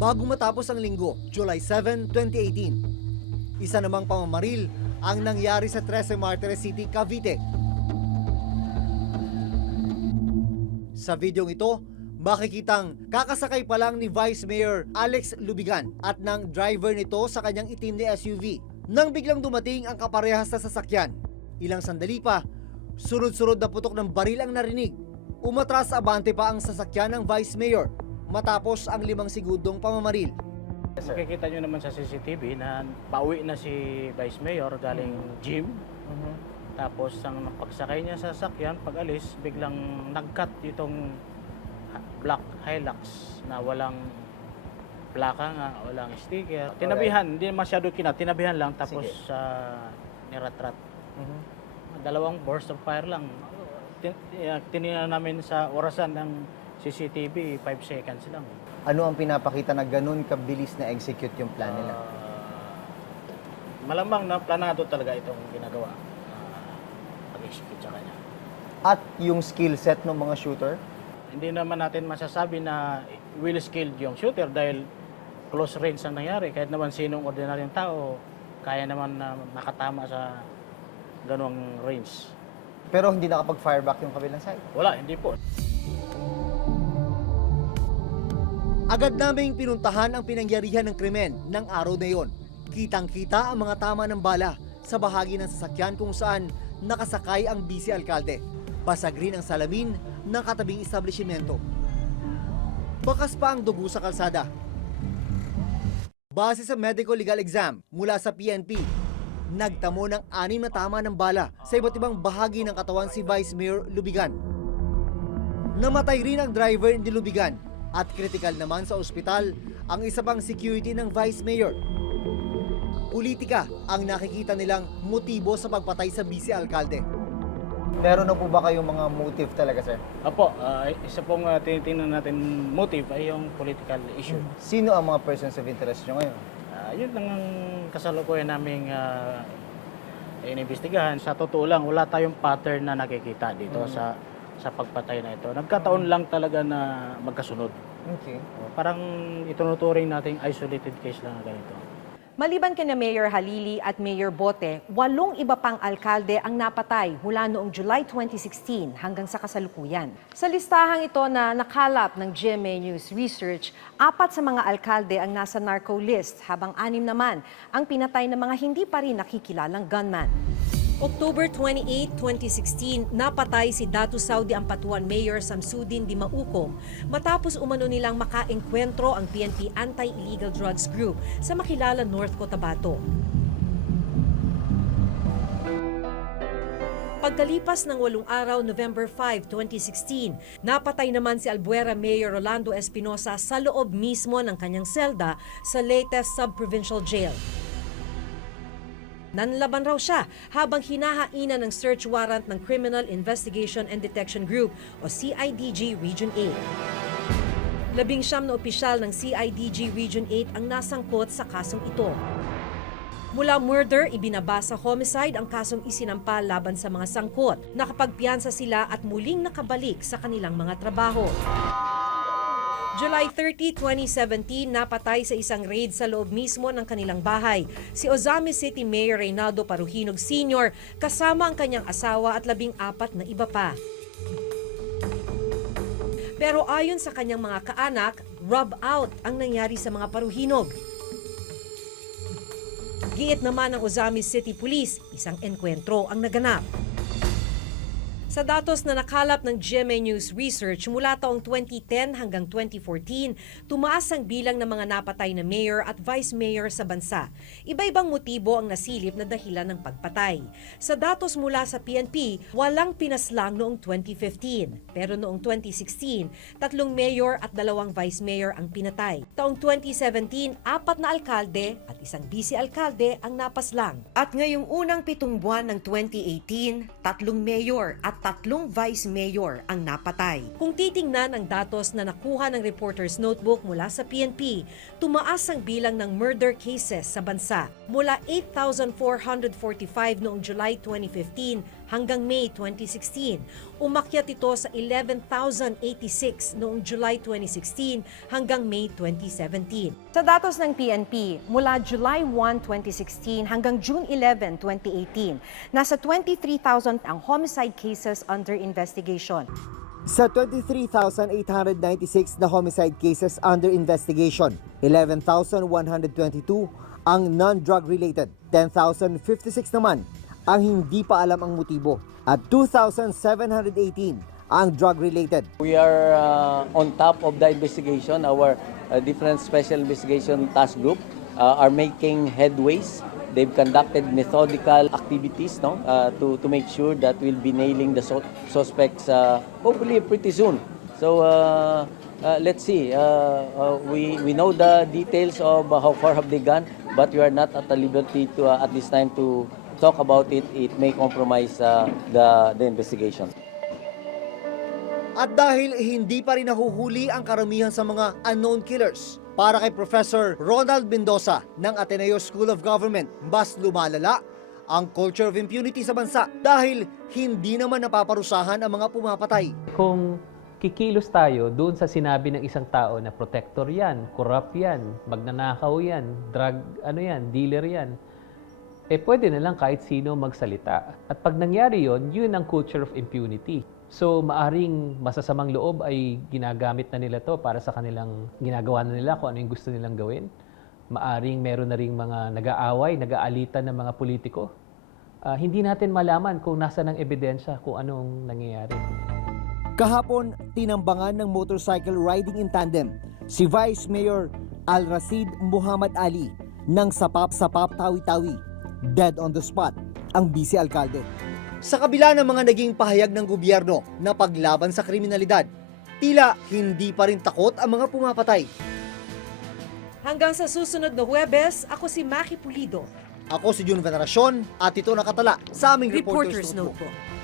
bago matapos ang linggo, July 7, 2018. Isa namang pamamaril ang nangyari sa Trece Martires City, Cavite. Sa videong ito, makikitang kakasakay pa lang ni Vice Mayor Alex Lubigan at ng driver nito sa kanyang itim na SUV nang biglang dumating ang kaparehas na sasakyan. Ilang sandali pa, sunod-sunod na putok ng baril ang narinig. Umatras abante pa ang sasakyan ng Vice Mayor matapos ang 5 segundong pamamaril. Makikita nyo naman sa CCTV na pauwi na si Vice Mayor galing gym. Tapos ang pagsakay niya sa sasakyan, pag alis, biglang nag-cut itong black Hilux na walang plaka nga, walang sticker. Tinabihan, hindi masyado tinabihan lang tapos niratrat. Dalawang burst of fire lang. Tinignan namin sa orasan ng CCTV, 5 seconds lang. Ano ang pinapakita na ganun kabilis na execute yung plan nila? Malamang na planado talaga itong ginagawa. Pag-execute sa kanya. At yung skill set ng mga shooter? Hindi naman natin masasabi na well-skilled yung shooter dahil close range ang nangyari. Kahit naman sinong ordinaryong tao, kaya naman na makatama sa ganong range. Pero hindi nakapag-fire back yung kabilang side? Wala, hindi po. Agad naming pinuntahan ang pinangyarihan ng krimen ng araw na yon. Kitang-kita ang mga tama ng bala sa bahagi ng sasakyan kung saan nakasakay ang vice alkalde. Basag rin ang salamin ng katabing establishmento. Bakas pa ang dugo sa kalsada. Base sa medical legal exam mula sa PNP, nagtamo ng 6 na tama ng bala sa iba't ibang bahagi ng katawan si Vice Mayor Lubigan. Namatay rin ang driver ni Lubigan at kritikal naman sa ospital ang isa pang security ng Vice Mayor. Politika ang nakikita nilang motibo sa pagpatay sa vice alkalde. Meron na po ba kayong mga motive talaga, sir? Opo, isa pong tinitingnan natin motive ay yung political issue. Sino ang mga persons of interest nyo ngayon? Yun lang ang kasalukuyan naming inimbestigahan. Sa totoo lang, wala tayong pattern na nakikita dito sa pagpatay na ito. Nagkataon lang talaga na magkasunod. Okay. Parang itunuturing nating isolated case lang na ganito. Maliban kina Mayor Halili at Mayor Bote, 8 iba pang alkalde ang napatay mula noong July 2016 hanggang sa kasalukuyan. Sa listahang ito na nakalap ng GMA News Research, 4 sa mga alkalde ang nasa narco list, habang 6 naman ang pinatay ng mga hindi pa rin nakikilalang gunman. October 28, 2016, napatay si Datu Saudi Ampatuan Mayor Samsudin Dimaukom matapos umano nilang makaengkwentro ang PNP Anti-Illegal Drugs Group sa Makilala, North Cotabato. Pagkalipas ng 8 araw, November 5, 2016, napatay naman si Albuera Mayor Rolando Espinosa sa loob mismo ng kanyang selda sa Leyte Sub-Provincial Jail. Nanlaban raw siya habang hinahainan ng search warrant ng Criminal Investigation and Detection Group o CIDG Region 8. 19 na opisyal ng CIDG Region 8 ang nasangkot sa kasong ito. Mula murder, ibinaba sa homicide ang kasong isinampal laban sa mga sangkot. Nakapagpiyansa sila at muling nakabalik sa kanilang mga trabaho. July 30, 2017, napatay sa isang raid sa loob mismo ng kanilang bahay si Ozamis City Mayor Reynaldo Paruhinog Sr. kasama ang kanyang asawa at 14 na iba pa. Pero ayon sa kanyang mga kaanak, rub out ang nangyari sa mga Paruhinog. Giit naman ng Ozamis City Police, isang enkwentro ang naganap. Sa datos na nakalap ng GMA News Research mula taong 2010 hanggang 2014, tumaas ang bilang ng mga napatay na mayor at vice mayor sa bansa. Iba-ibang motibo ang nasilip na dahilan ng pagpatay. Sa datos mula sa PNP, walang pinaslang noong 2015. Pero noong 2016, 3 mayor at 2 vice mayor ang pinatay. Taong 2017, 4 na alkalde at 1 vice-alkalde ang napaslang. At ngayong unang 7 buwan ng 2018, 3 mayor at 3 vice mayor ang napatay. Kung titingnan ang datos na nakuha ng Reporter's Notebook mula sa PNP, tumaas ang bilang ng murder cases sa bansa mula 8,445 noong July 2015 hanggang May 2016. Umakyat ito sa 11,086 noong July 2016 hanggang May 2017. Sa datos ng PNP, mula July 1, 2016 hanggang June 11, 2018, nasa 23,000 ang homicide cases under investigation. Sa 23,896 na homicide cases under investigation, 11,122 ang non-drug related, 10,056 naman ang hindi pa alam ang motibo at 2,718 ang drug-related. We are on top of the investigation. Our different special investigation task group are making headways. They've conducted methodical activities to make sure that we'll be nailing the suspects hopefully pretty soon. So let's see. We know the details of how far have they gone, but we are not at the liberty to at this time to talk about it. It may compromise the investigation. At dahil hindi pa rin nahuhuli ang karamihan sa mga unknown killers, para kay Professor Ronald Mendoza ng Ateneo School of Government, mas lumalala ang culture of impunity sa bansa dahil hindi naman napaparusahan ang mga pumapatay. Kung kikilos tayo doon sa sinabi ng isang tao na protector yan, corrupt yan, magnanakaw yan, drug dealer yan, pwede na lang kahit sino magsalita. At pag nangyari yon, yun ang culture of impunity. So maaring masasamang loob ay ginagamit na nila to para sa kanilang ginagawa na nila kung ano yung gusto nilang gawin. Maaring meron na ring mga nag-aaway, nag-aalitan ng mga politiko. Hindi natin malaman kung nasa ng ebidensya kung anong nangyayari. Kahapon, tinambangan ng motorcycle riding in tandem si Vice Mayor Al-Rashid Muhammad Ali ng sapap-sapap tawi-tawi. Dead on the spot ang vice-alkalde. Sa kabila ng mga naging pahayag ng gobyerno na paglaban sa kriminalidad, tila hindi pa rin takot ang mga pumapatay. Hanggang sa susunod na Huwebes, ako si Maki Pulido. Ako si Jun Veneracion at ito nakatala sa aming Reporter's Notebook. Notebook.